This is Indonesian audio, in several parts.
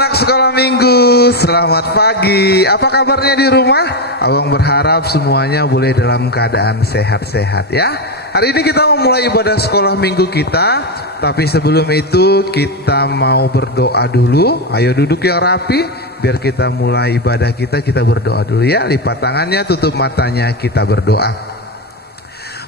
anak sekolah minggu, selamat pagi. Apa kabarnya di rumah? Abang berharap semuanya boleh dalam keadaan sehat-sehat ya. Hari ini kita memulai ibadah sekolah minggu kita. Tapi sebelum itu kita mau berdoa dulu. Ayo duduk yang rapi. Biar kita mulai ibadah kita berdoa dulu ya. Lipat tangannya, tutup matanya, kita berdoa.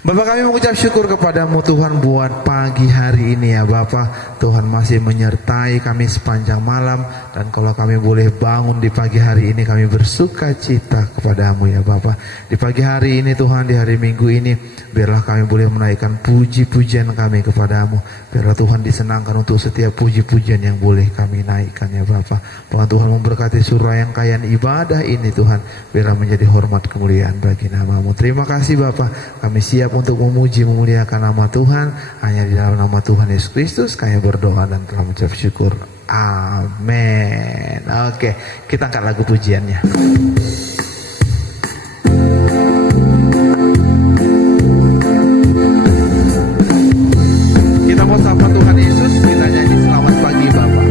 Bapak, kami mengucap syukur kepadamu Tuhan buat pagi hari ini ya Bapak. Tuhan masih menyertai kami sepanjang malam. Dan kalau kami boleh bangun di pagi hari ini, kami bersuka cita kepadamu ya Bapak. Di pagi hari ini Tuhan, di hari Minggu ini, biarlah kami boleh menaikkan puji-pujian kami kepadamu. Biarlah Tuhan disenangkan untuk setiap puji-pujian yang boleh kami naikkan ya Bapak. Bahwa Tuhan memberkati surah yang kaya ibadah ini Tuhan. Biarlah menjadi hormat kemuliaan bagi namamu. Terima kasih Bapak. Kami siap untuk memuji memuliakan nama Tuhan. Hanya di dalam nama Tuhan Yesus Kristus kami berdoa dan telah mengucap syukur. Amin. Oke, kita angkat lagu pujiannya. Kita mau sapa Tuhan Yesus, kita nyanyi selamat pagi Bapak.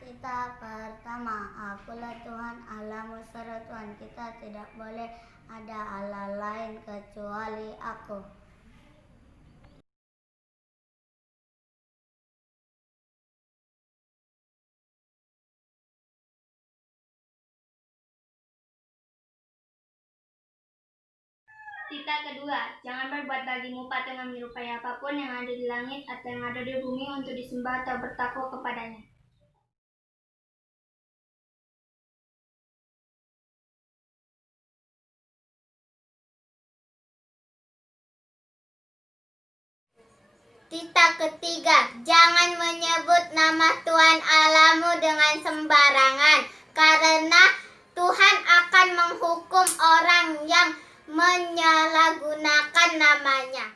Kita pertama, akulah Tuhan Allahmu, seru Tuhan kita, tidak boleh ada Allah lain kecuali aku. Tita kedua, jangan berbuat bagimu patung yang menyerupai apapun yang ada di langit atau yang ada di bumi untuk disembah atau bertakwa kepadanya. Tita ketiga, jangan menyebut nama Tuhan Allahmu dengan sembarangan, karena Tuhan akan menghukum orang yang menyalahgunakan namanya.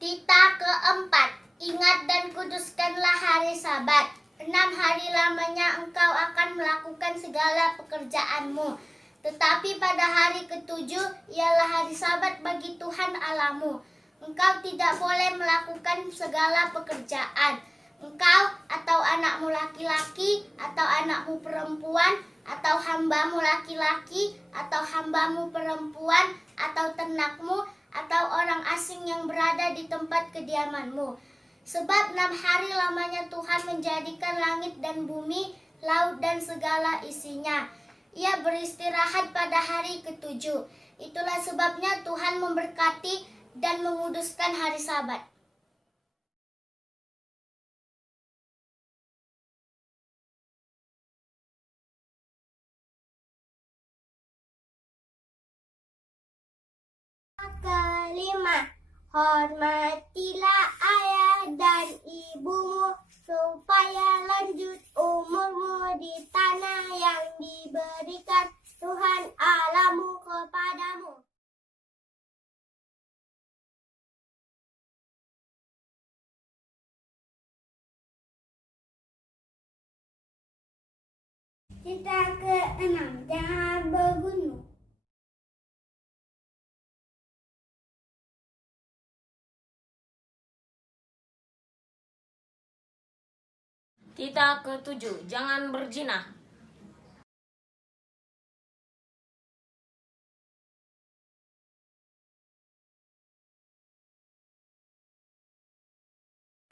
Tita keempat, ingat dan kuduskanlah hari Sabat. 6 hari lamanya engkau akan melakukan segala pekerjaanmu. Tetapi pada hari ketujuh ialah hari Sabat bagi Tuhan Allahmu. Engkau tidak boleh melakukan segala pekerjaan. Engkau atau anakmu laki-laki atau anakmu perempuan atau hambamu laki-laki atau hambamu perempuan atau ternakmu atau orang asing yang berada di tempat kediamanmu. Sebab 6 hari lamanya Tuhan menjadikan langit dan bumi, laut dan segala isinya. Ia beristirahat pada hari ke-7. Itulah sebabnya Tuhan memberkati dan menguduskan hari Sabat. Kelima, hormatilah ayah dan ibumu supaya lanjut umurmu di tanah yang diberikan Tuhan Allahmu kepadamu. Kita ke-6, jangan berbunuh. Kita ke-7, jangan berzina.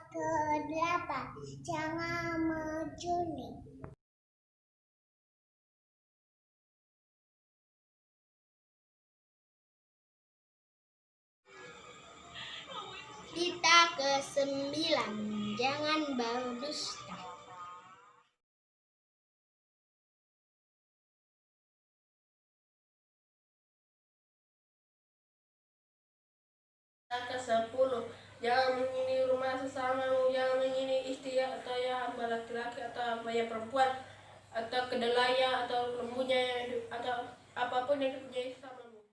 Ke-8, jangan mencuri. Kita ke-9, jangan berdusta. Ke-10, jangan mengingini rumah sesamamu, jangan mengingini istri atau ya hamba laki-laki atau hamba yang perempuan atau kedelainya atau lembunya atau apapun yang dipunyai sesamamu.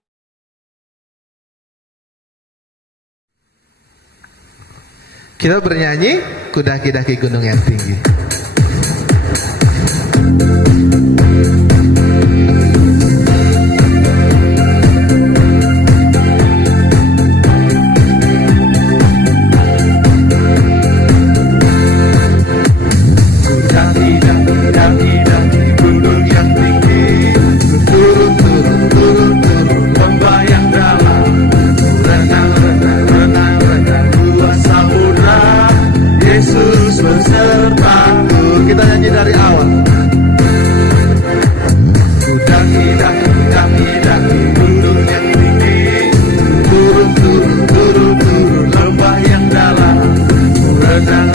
Kita bernyanyi Kudaki-daki gunung yang tinggi. Kudaki-daki gunung yang tinggi, turun lembah yang dalam, renang luas samudra, Yesus besertaku. Kita nyanyi dari awal. Kudaki-daki gunung yang tinggi, turun lembah yang dalam, renang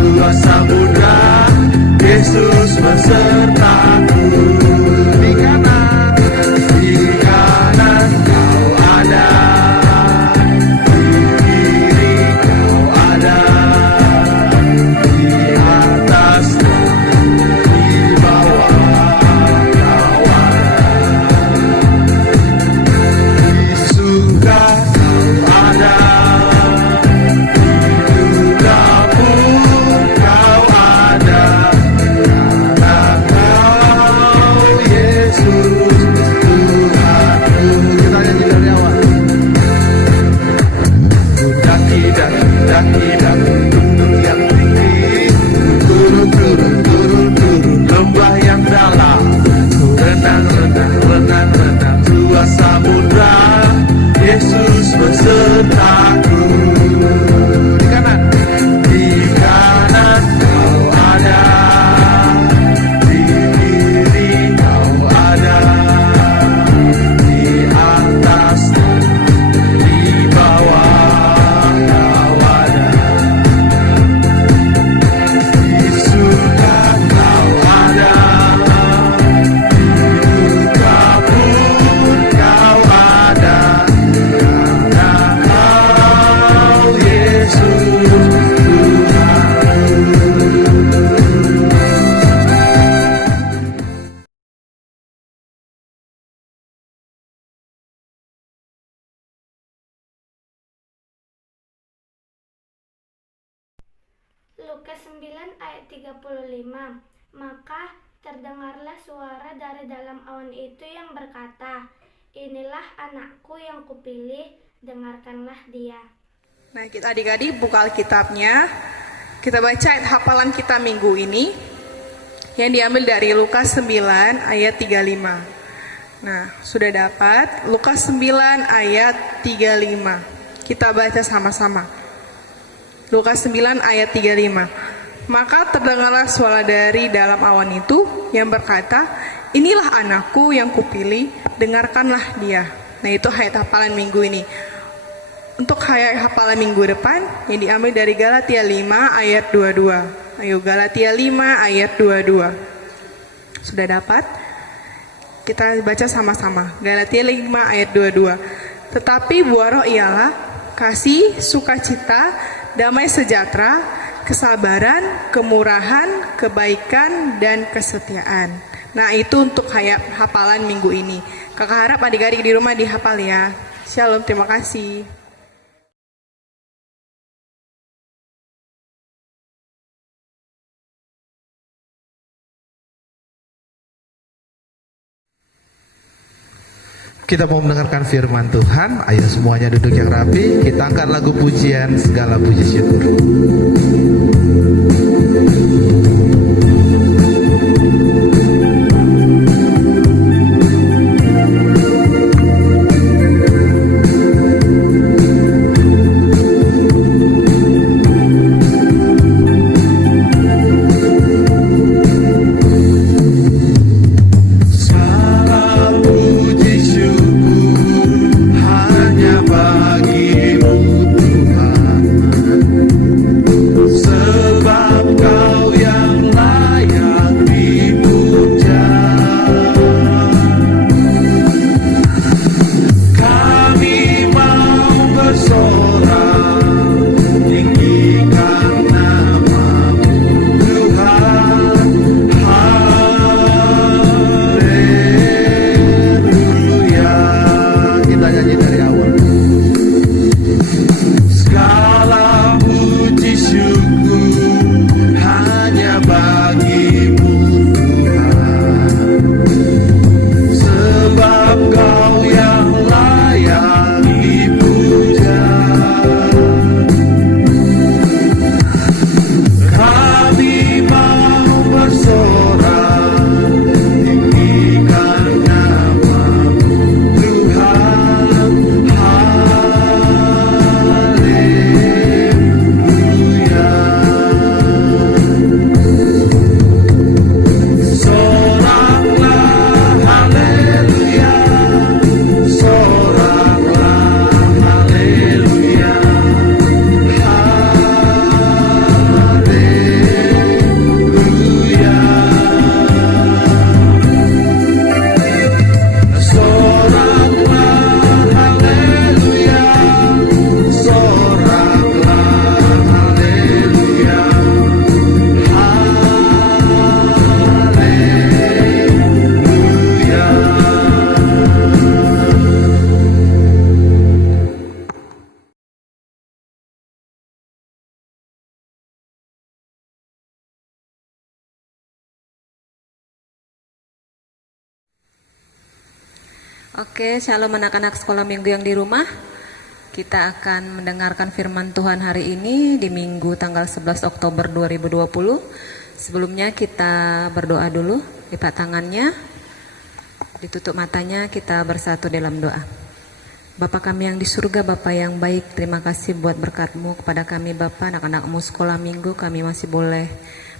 luas samudra, Yesus besertaku. Di kanan kau ada, di kiri kau ada, di atas di bawah kau ada, di surga kau ada, di dunia pun kau ada. Daki-daki gunung yang tinggi, turun lembah yang dalam, renang luas samudra, Yesus besertaku. Di kanan kau ada, di kiri kau ada, di atas di bawah kau ada, di surga kau ada, di dunia pun kau ada, karena kau Yesus Tuhan. Lukas 9 ayat 35. Maka terdengarlah suara dari dalam awan itu yang berkata, "Inilah anakku yang kupilih, dengarkanlah dia. Nah, kita adik-adik buka Alkitabnya. Kita baca ayat hafalan kita minggu ini yang diambil dari Lukas 9 ayat 35. Nah, sudah dapat Lukas 9 ayat 35. Kita baca sama-sama. Lukas 9 ayat 35. Maka terdengarlah suara dari dalam awan itu yang berkata, "Inilah anakku yang kupilih, dengarkanlah dia." Nah, itu ayat hafalan minggu ini. Untuk ayat hafalan minggu depan yang diambil dari Galatia 5 ayat 22. Ayo Galatia 5 ayat 22. Sudah dapat? Kita baca sama-sama. Galatia 5 ayat 22. Tetapi buah roh ialah kasih, sukacita, damai sejahtera, kesabaran, kemurahan, kebaikan, dan kesetiaan. Nah, itu untuk hafalan minggu ini. Kakak harap adik-adik di rumah dihafal ya. Shalom, terima kasih. Kita mau mendengarkan firman Tuhan. Ayo semuanya duduk yang rapi. Kita angkat lagu pujian segala puji syukur. Oke, shalom anak-anak sekolah minggu yang di rumah. Kita akan mendengarkan firman Tuhan hari ini di Minggu tanggal 11 Oktober 2020. Sebelumnya kita berdoa dulu, lipat tangannya, ditutup matanya, kita bersatu dalam doa. Bapa kami yang di surga, Bapa yang baik, terima kasih buat berkat-Mu kepada kami Bapa, anak-anak-Mu sekolah minggu, kami masih boleh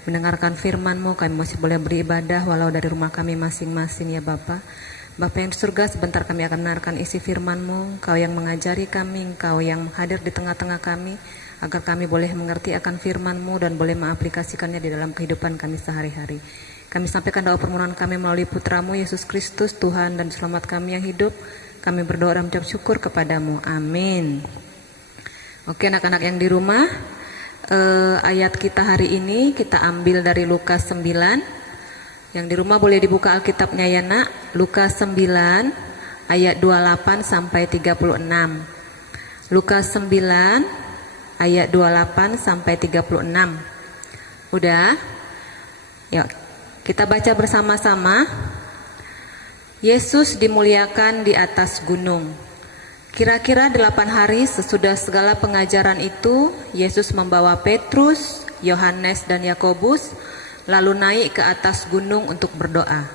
mendengarkan firman-Mu, kami masih boleh beribadah walau dari rumah kami masing-masing ya Bapa. Bapa yang di surga, sebentar kami akan mendengarkan isi firman-Mu, Engkau yang mengajari kami, Engkau yang hadir di tengah-tengah kami, agar kami boleh mengerti akan firman-Mu dan boleh mengaplikasikannya di dalam kehidupan kami sehari-hari. Kami sampaikan doa permohonan kami melalui Putra-Mu, Yesus Kristus, Tuhan dan Selamat kami yang hidup. Kami berdoa dan mengucap syukur kepadamu. Amin. Oke anak-anak yang di rumah, ayat kita hari ini kita ambil dari Lukas 9. Yang di rumah boleh dibuka Alkitabnya ya nak. Lukas 9 ayat 28 sampai 36. Lukas 9 ayat 28 sampai 36. Udah? Yuk kita baca bersama-sama. Yesus dimuliakan di atas gunung. Kira-kira 8 hari sesudah segala pengajaran itu, Yesus membawa Petrus, Yohanes, dan Yakobus lalu naik ke atas gunung untuk berdoa.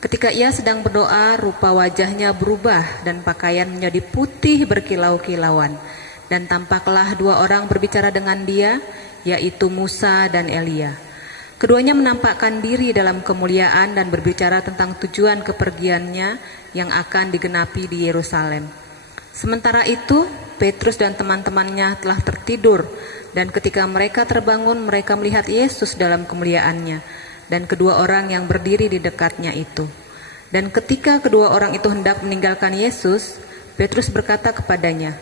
Ketika ia sedang berdoa, rupa wajahnya berubah dan pakaian menjadi putih berkilau-kilauan. Dan tampaklah 2 orang berbicara dengan dia, yaitu Musa dan Elia. Keduanya menampakkan diri dalam kemuliaan dan berbicara tentang tujuan kepergiannya yang akan digenapi di Yerusalem. Sementara itu, Petrus dan teman-temannya telah tertidur, dan ketika mereka terbangun, mereka melihat Yesus dalam kemuliaannya, dan kedua orang yang berdiri di dekatnya itu. Dan ketika kedua orang itu hendak meninggalkan Yesus, Petrus berkata kepadanya,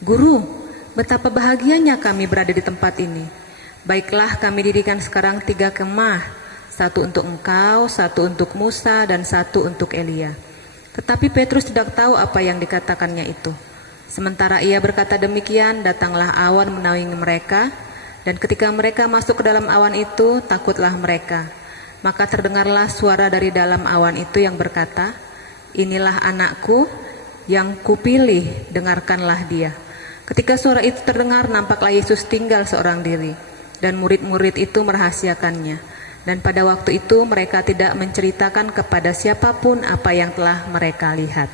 "Guru, betapa bahagianya kami berada di tempat ini. Baiklah, kami dirikan sekarang 3 kemah, 1 untuk engkau, 1 untuk Musa, dan 1 untuk Elia." Tetapi Petrus tidak tahu apa yang dikatakannya itu. Sementara ia berkata demikian, datanglah awan menaungi mereka, dan ketika mereka masuk ke dalam awan itu, takutlah mereka. Maka terdengarlah suara dari dalam awan itu yang berkata, "Inilah anakku yang kupilih, dengarkanlah dia." Ketika suara itu terdengar, nampaklah Yesus tinggal seorang diri, dan murid-murid itu merahasiakannya. Dan pada waktu itu mereka tidak menceritakan kepada siapapun apa yang telah mereka lihat.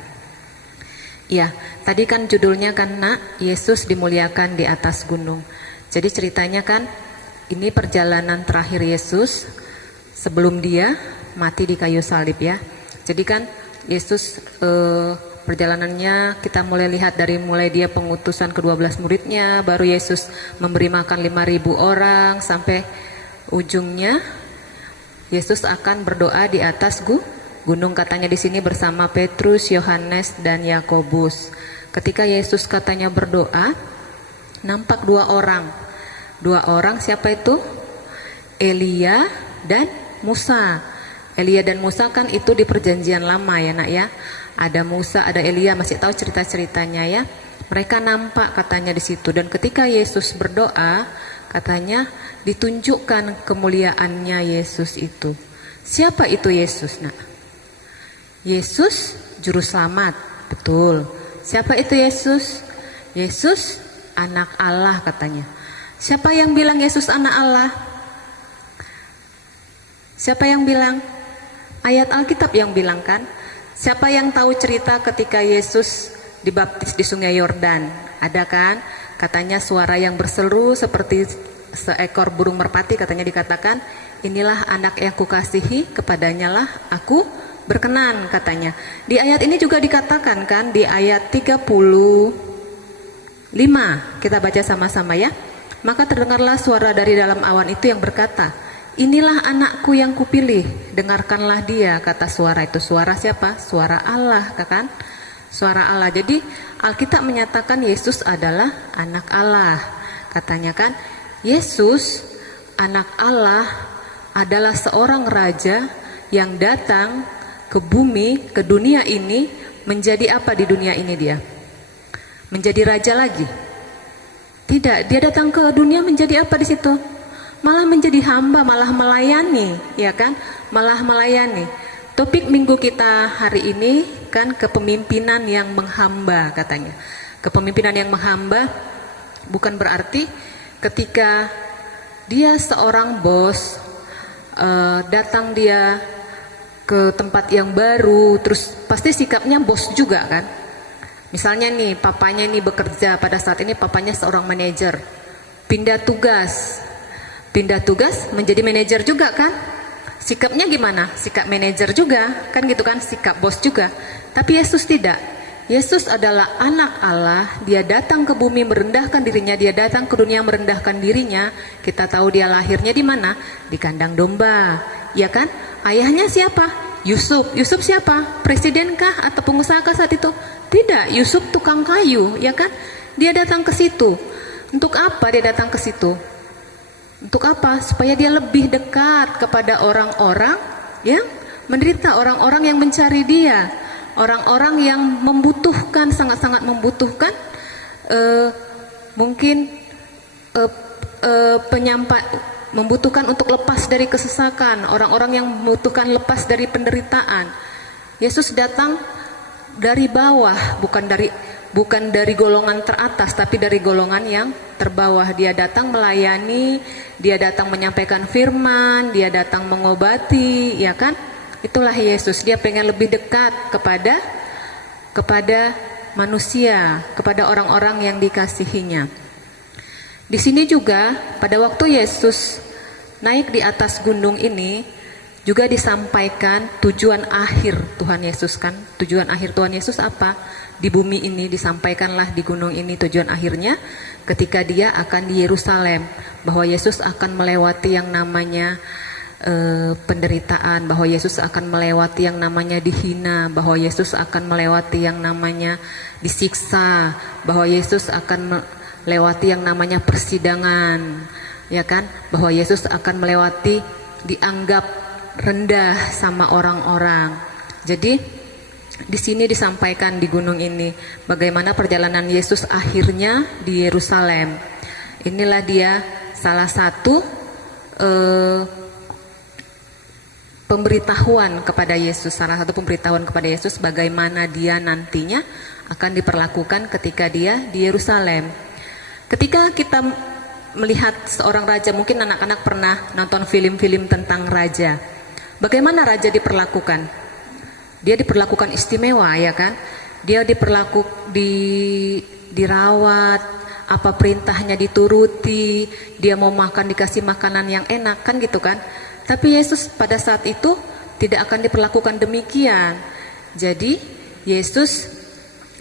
Ya, tadi kan judulnya kan Yesus dimuliakan di atas gunung. Jadi ceritanya kan ini perjalanan terakhir Yesus sebelum dia mati di kayu salib ya. Jadi kan Yesus perjalanannya kita mulai lihat dari mulai dia pengutusan ke-12 muridnya, baru Yesus memberi makan 5.000 orang, sampai ujungnya Yesus akan berdoa di atas gunung, katanya di sini bersama Petrus, Yohanes, dan Yakobus. Ketika Yesus katanya berdoa, nampak 2 orang. 2 orang siapa itu? Elia dan Musa. Elia dan Musa kan itu di perjanjian lama ya nak ya. Ada Musa, ada Elia, masih tahu cerita-ceritanya ya. Mereka nampak katanya di situ, dan ketika Yesus berdoa, katanya ditunjukkan kemuliaannya Yesus itu. Siapa itu Yesus nak? Yesus juru selamat, betul. Siapa itu Yesus? Yesus anak Allah katanya. Siapa yang bilang Yesus anak Allah? Siapa yang bilang? Ayat Alkitab yang bilang kan? Siapa yang tahu cerita ketika Yesus dibaptis di Sungai Yordan? Ada kan? Katanya suara yang berseru seperti seekor burung merpati, katanya dikatakan, "Inilah anak yang kukasihi, kepadanya lah aku berkenan," katanya. Di ayat ini juga dikatakan kan, di ayat 35, kita baca sama-sama ya. Maka terdengarlah suara dari dalam awan itu yang berkata, "Inilah anakku yang kupilih, dengarkanlah dia," kata suara itu. Suara siapa? Suara Allah kan? Suara Allah. Jadi Alkitab menyatakan Yesus adalah anak Allah. Katanya kan, Yesus anak Allah adalah seorang raja yang datang ke bumi, ke dunia ini. Menjadi apa di dunia ini dia? Menjadi raja lagi? Tidak, dia datang ke dunia menjadi apa di situ? Malah menjadi hamba, malah melayani, ya kan? Malah melayani. Topik minggu kita hari ini kan kepemimpinan yang menghamba katanya. Kepemimpinan yang menghamba bukan berarti ketika dia seorang bos, datang dia ke tempat yang baru, terus pasti sikapnya bos juga kan. Misalnya nih, papanya nih bekerja, pada saat ini papanya seorang manajer, pindah tugas menjadi manajer juga kan. Sikapnya gimana? Sikap manajer juga, kan gitu kan, sikap bos juga. Tapi Yesus tidak. Yesus adalah anak Allah, dia datang ke bumi merendahkan dirinya, dia datang ke dunia merendahkan dirinya. Kita tahu dia lahirnya di mana? Di kandang domba, ya kan? Ayahnya siapa? Yusuf. Yusuf siapa? Presidenkah atau pengusahakah saat itu? Tidak, Yusuf tukang kayu, ya kan? Dia datang ke situ. Untuk apa dia datang ke situ? Untuk apa? Supaya dia lebih dekat kepada orang-orang yang menderita, orang-orang yang mencari dia. Orang-orang yang membutuhkan, sangat-sangat membutuhkan, mungkin membutuhkan untuk lepas dari kesesakan, orang-orang yang membutuhkan lepas dari penderitaan. Yesus datang dari bawah, bukan dari bukan dari golongan teratas, tapi dari golongan yang terbawah. Dia datang melayani, dia datang menyampaikan firman, dia datang mengobati, ya kan? Itulah Yesus. Dia pengen lebih dekat kepada manusia, kepada orang-orang yang dikasihinya. Di sini juga pada waktu Yesus naik di atas gunung ini juga disampaikan tujuan akhir Tuhan Yesus kan. Tujuan akhir Tuhan Yesus apa? Di bumi ini disampaikanlah di gunung ini tujuan akhirnya ketika dia akan di Yerusalem, bahwa Yesus akan melewati yang namanya penderitaan, bahwa Yesus akan melewati yang namanya dihina, bahwa Yesus akan melewati yang namanya disiksa, bahwa Yesus akan melewati yang namanya persidangan, ya kan? Bahwa Yesus akan melewati dianggap rendah sama orang-orang. Jadi di sini disampaikan di gunung ini bagaimana perjalanan Yesus akhirnya di Yerusalem. Inilah dia salah satu pemberitahuan kepada Yesus, salah satu pemberitahuan kepada Yesus bagaimana dia nantinya akan diperlakukan ketika dia di Yerusalem. Ketika kita melihat seorang raja, mungkin anak-anak pernah nonton film-film tentang raja. Bagaimana raja diperlakukan? Dia diperlakukan istimewa, ya kan? Dia dirawat, apa perintahnya dituruti, dia mau makan dikasih makanan yang enak, kan gitu kan? Tapi Yesus pada saat itu tidak akan diperlakukan demikian. Jadi Yesus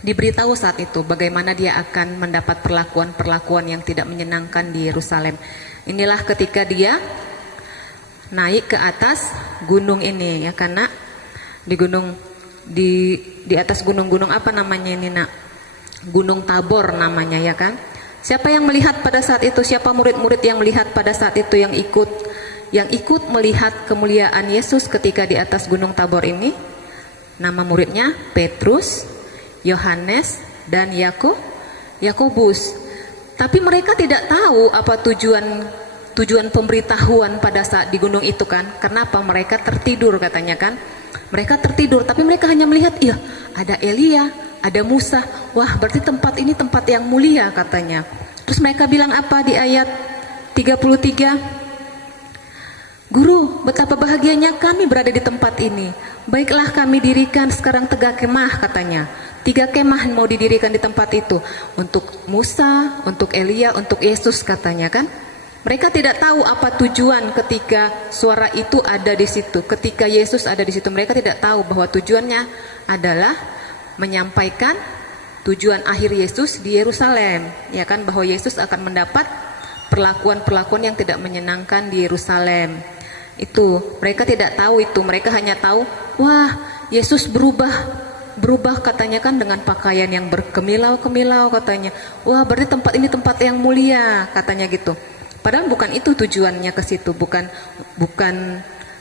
diberitahu saat itu bagaimana dia akan mendapat perlakuan-perlakuan yang tidak menyenangkan di Yerusalem. Inilah ketika dia naik ke atas gunung ini, ya, karena di atas gunung apa namanya ini, Nak? Gunung Tabor namanya, ya kan? Siapa yang melihat pada saat itu? Siapa murid-murid yang melihat pada saat itu yang ikut melihat kemuliaan Yesus ketika di atas Gunung Tabor ini? Nama muridnya Petrus, Yohanes, dan Yakobus. Tapi mereka tidak tahu apa tujuan pemberitahuan pada saat di gunung itu kan. Kenapa? Mereka tertidur katanya kan. Mereka tertidur, tapi mereka hanya melihat, iya ada Elia, ada Musa. Wah, berarti tempat ini tempat yang mulia katanya. Terus mereka bilang apa di ayat 33? Guru, betapa bahagianya kami berada di tempat ini. Baiklah kami dirikan sekarang 3 kemah katanya. 3 kemah mau didirikan di tempat itu. Untuk Musa, untuk Elia, untuk Yesus katanya kan. Mereka tidak tahu apa tujuan ketika suara itu ada di situ. Ketika Yesus ada di situ, mereka tidak tahu bahwa tujuannya adalah menyampaikan tujuan akhir Yesus di Yerusalem. Ya kan, bahwa Yesus akan mendapat perlakuan-perlakuan yang tidak menyenangkan di Yerusalem. Itu mereka tidak tahu itu, mereka hanya tahu, wah Yesus berubah katanya kan dengan pakaian yang berkemilau-kemilau katanya. Wah berarti tempat ini tempat yang mulia katanya gitu. Padahal bukan itu tujuannya ke situ, bukan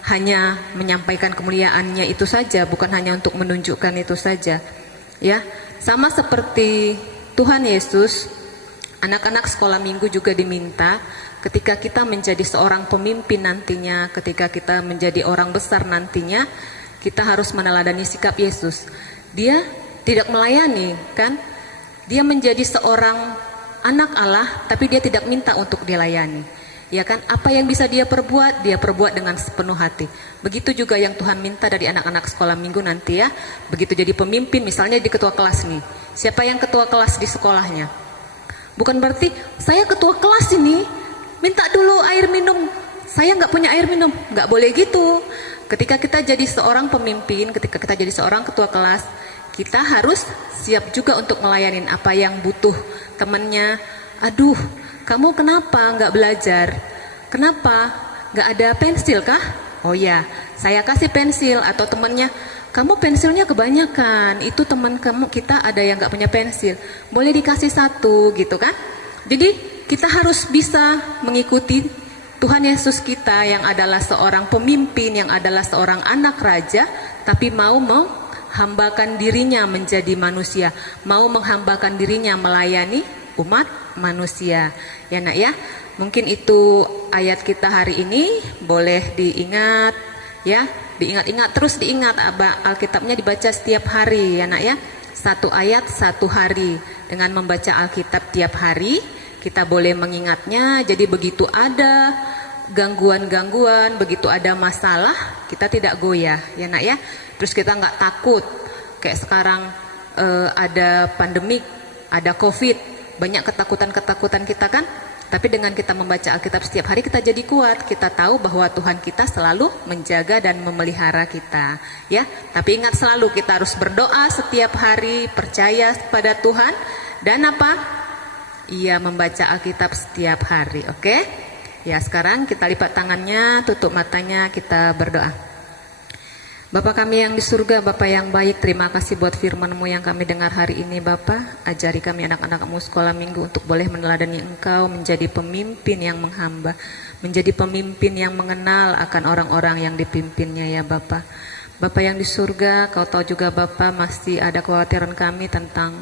hanya menyampaikan kemuliaannya itu saja, bukan hanya untuk menunjukkan itu saja. Ya, sama seperti Tuhan Yesus, anak-anak sekolah minggu juga diminta ketika kita menjadi seorang pemimpin nantinya, ketika kita menjadi orang besar nantinya, kita harus meneladani sikap Yesus. Dia tidak melayani, kan? Dia menjadi seorang anak Allah, tapi dia tidak minta untuk dilayani. Ya kan? Apa yang bisa dia perbuat dengan sepenuh hati. Begitu juga yang Tuhan minta dari anak-anak sekolah minggu nanti ya. Begitu jadi pemimpin, misalnya di ketua kelas nih. Siapa yang ketua kelas di sekolahnya? Bukan berarti saya ketua kelas ini, minta dulu air minum, saya nggak punya air minum, nggak boleh gitu. Ketika kita jadi seorang pemimpin, ketika kita jadi seorang ketua kelas, kita harus siap juga untuk melayani apa yang butuh temannya. Aduh, kamu kenapa nggak belajar? Kenapa nggak ada pensil kah? Oh ya, saya kasih pensil. Atau temannya, kamu pensilnya kebanyakan, itu teman kamu kita ada yang nggak punya pensil, boleh dikasih 1 gitu kan? Jadi kita harus bisa mengikuti Tuhan Yesus kita yang adalah seorang pemimpin, yang adalah seorang anak raja, tapi mau menghambakan dirinya menjadi manusia, mau menghambakan dirinya melayani umat manusia. Ya nak ya, mungkin itu ayat kita hari ini, boleh diingat ya, diingat-ingat terus diingat, Alkitabnya dibaca setiap hari ya nak ya. satu ayat satu hari. Dengan membaca Alkitab tiap hari, kita boleh mengingatnya. Jadi begitu ada gangguan-gangguan, begitu ada masalah, kita tidak goyah, ya nak ya. Terus kita nggak takut. Kayak sekarang ada pandemik, ada COVID, banyak ketakutan-ketakutan kita kan. Tapi dengan kita membaca Alkitab setiap hari, kita jadi kuat. Kita tahu bahwa Tuhan kita selalu menjaga dan memelihara kita, ya. Tapi ingat selalu kita harus berdoa setiap hari, percaya pada Tuhan, dan apa? Iya, membaca Alkitab setiap hari, oke? Ya, sekarang kita lipat tangannya, tutup matanya, kita berdoa. Bapa kami yang di surga, Bapa yang baik, terima kasih buat firman-Mu yang kami dengar hari ini, Bapa. Ajari kami anak-anak-Mu sekolah minggu untuk boleh meneladani Engkau, menjadi pemimpin yang menghamba, menjadi pemimpin yang mengenal akan orang-orang yang dipimpinnya, ya Bapa. Bapa yang di surga, Kau tahu juga Bapa, masih ada kekhawatiran kami tentang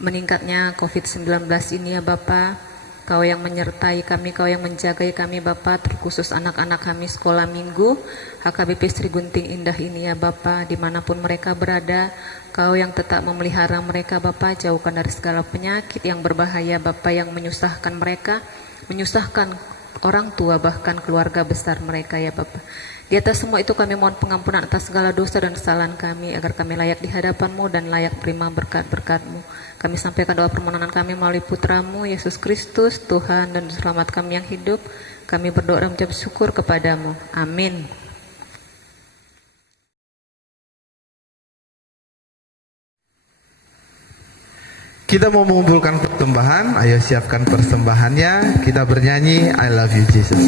meningkatnya COVID-19 ini, ya Bapa. Kau yang menyertai kami, Kau yang menjagai kami Bapa, terkhusus anak-anak kami sekolah minggu HKBP Sri Gunting Indah ini, ya Bapa. Dimanapun mereka berada, Kau yang tetap memelihara mereka Bapa, jauhkan dari segala penyakit yang berbahaya Bapa, yang menyusahkan mereka, menyusahkan orang tua bahkan keluarga besar mereka, ya Bapa. Di atas semua itu kami mohon pengampunan atas segala dosa dan kesalahan kami, agar kami layak di hadapan-Mu dan layak terima berkat-berkat-Mu. Kami sampaikan doa permohonan kami melalui Putra-Mu, Yesus Kristus, Tuhan dan Selamat kami yang hidup. Kami berdoa dan mengucap syukur kepada-Mu. Amin. Kita mau mengumpulkan persembahan, ayo siapkan persembahannya. Kita bernyanyi I Love You Jesus.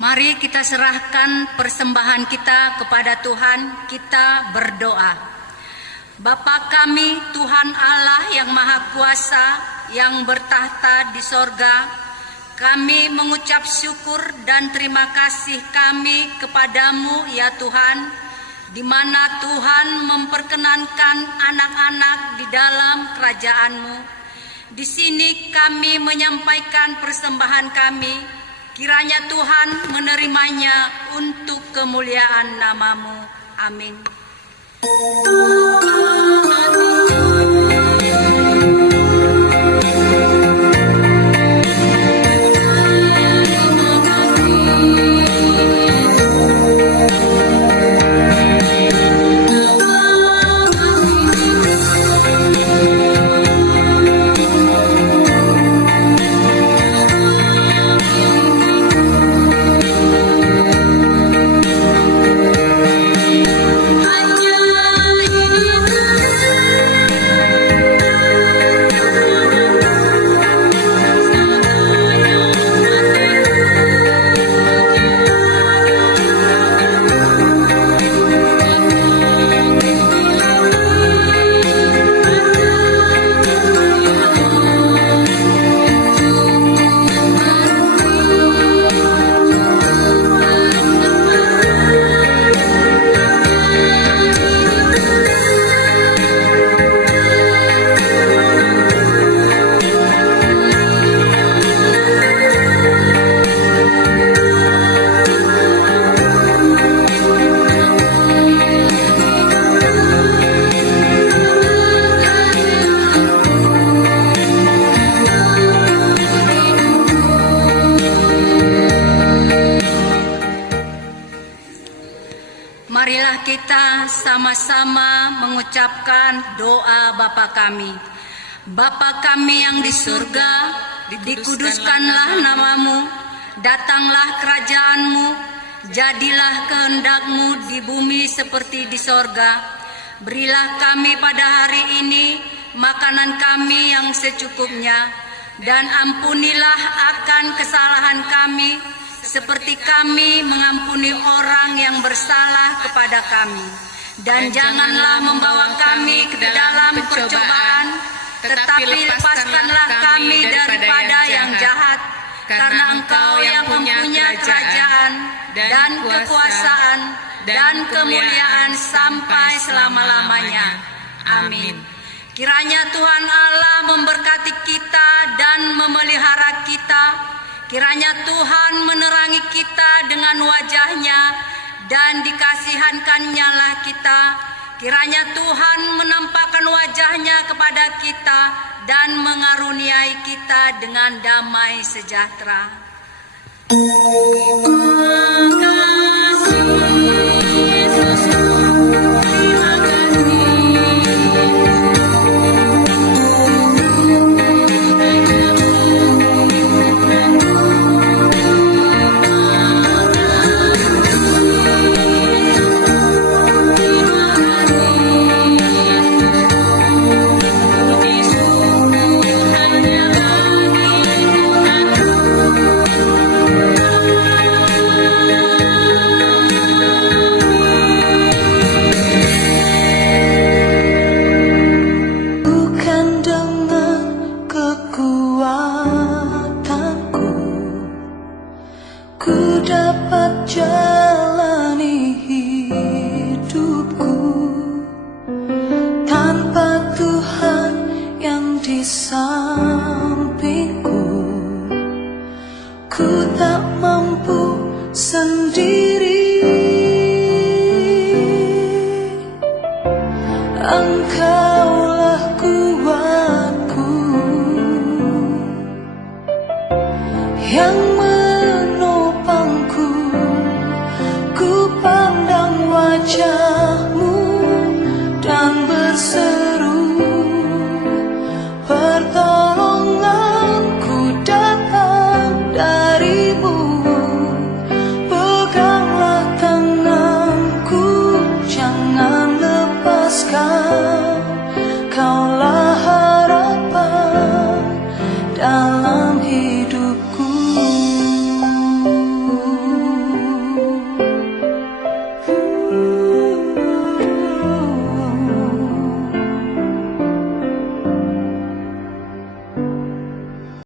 Mari kita serahkan persembahan kita kepada Tuhan, kita berdoa. Bapa kami, Tuhan Allah yang Maha Kuasa, yang bertahta di sorga, kami mengucap syukur dan terima kasih kami kepadamu ya Tuhan, di mana Tuhan memperkenankan anak-anak di dalam kerajaan-Mu. Di sini kami menyampaikan persembahan kami, kiranya Tuhan menerimanya untuk kemuliaan nama-Mu. Amin. Hanya ini Marilah kita sama-sama mengucapkan doa Bapa kami. Bapa kami yang di surga, dikuduskanlah namamu, datanglah kerajaanmu, jadilah kehendak-Mu di bumi seperti di sorga. Berilah kami pada hari ini makanan kami yang secukupnya, dan ampunilah akan kesalahan kami, seperti kami mengampuni orang yang bersalah kepada kami. Dan janganlah membawa kami ke dalam percobaan, tetapi lepaskanlah kami daripada yang jahat, karena Engkau yang mempunyai kerajaan dan kekuasaan dan kemuliaan sampai selama-lamanya. Amin. Kiranya Tuhan Allah memberkati kita dan memelihara kita. Kiranya Tuhan menerangi kita dengan wajah-Nya dan dikasihankan-Nya lah kita. Kiranya Tuhan menampakkan wajah-Nya kepada kita dan mengaruniai kita dengan damai sejahtera.